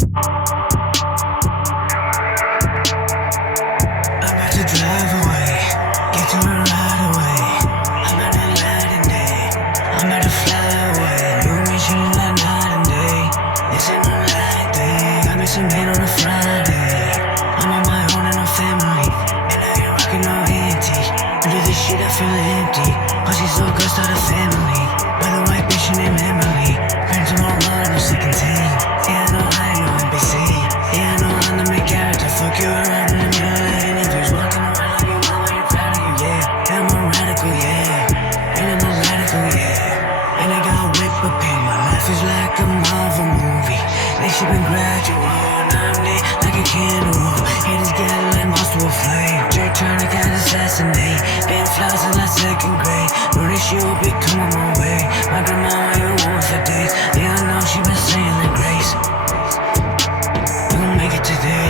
about to drive away, get to her right away. I'm at a light and day, I'm about to fly away. You and me chillin' like night and day. This ain't no light day, got me some hit on a Friday. I'm on my own and no family, and I ain't rockin' no antique. Under this shit I feel empty, cause she's so good, start a family. With a white bitch named Emily, parents are all mine, no second team. Yeah, I know I know NBC. Yeah, I know I'm the main character. Fuck you around in the middle of interviews, walking around like your mama ain't proud of you. Yeah, I'm a radical, yeah, and I'm a radical, yeah. And I got whip appeal. My life is like a Marvel movie. They shit been gradual, now I'm lit like a candle. Haters get like moss to a flame. Drake tryna catch assassinate. Been fly since like second grade. Know this shit will be coming my way. My grandma ain't one for days. Yeah, I know she been saying the grace. You gon' make it today.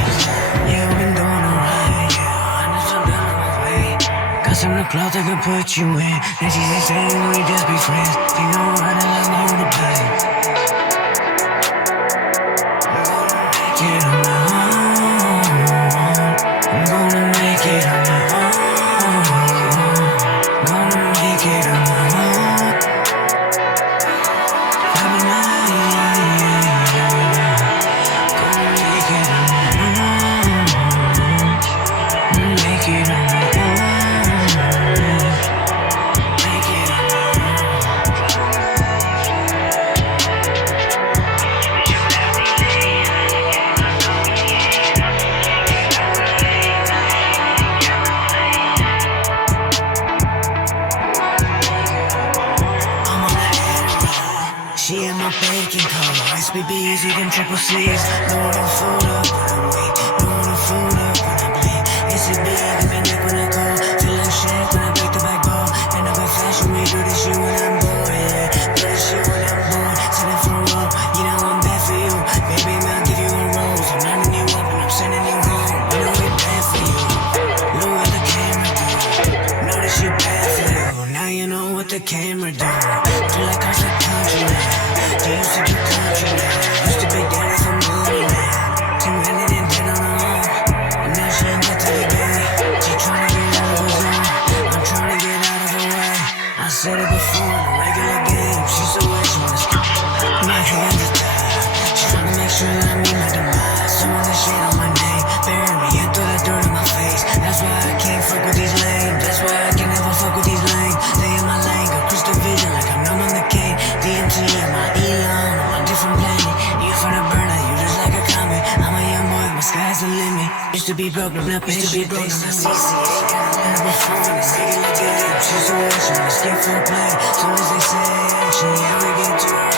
Yeah, I've been doing alright. Yeah, I know I'm done on my way. Got some of the clothes I can put you in. And she said, saying we just be friends. You know what I like on the play. Get on my own. I'm gonna make it on my own. Gonna make it on my own. I've been gonna make it on my own. Make it on my own. Make it on my I'm on that Adderall. She in my baking color. SBBs, even triple C's. Know what I'm food up when I'm weak. Know what I'm food up when I bleed. It's a big, give me neck when I go. Feel like shit when I back to back ball. End up in fashion, we do this shit when I'm bored. Yeah, do this shit when I'm bored. Send it for a roll. You know I'm bad for you. Baby, I'll give you a rose. I'm lining you up and I'm sending you home. You know it's bad for you. Look what the camera do. Know this shit bad for you. Now you know what the camera do. Feel like I said country now. They used to do country now. Used to be daddy for money now. Team running and dead on the own. And now she ain't got to the game. She tryna get out of her zone. I'm tryna get out of her way. I said it before in a regular game. She's so wet, she wanna skip. My hands are tied. She tryna make sure that I meet my demise. Throwing the shit on my name. Bury me and throw that dirt in my face. That's why I can't fuck with these lames. That's why I can never fuck with these lanes. Stay in my lane, got crystal vision like I'm numb on the cane. DMT and my Elon, I'm on a different planet. You from the burner, you just like a comet. I'm a young boy, my sky's the limit. Used to be broke, now used to be broke, now CC. Never before in this regular game. She's so wet, she wanna skip for play. So as they say, she never get to her.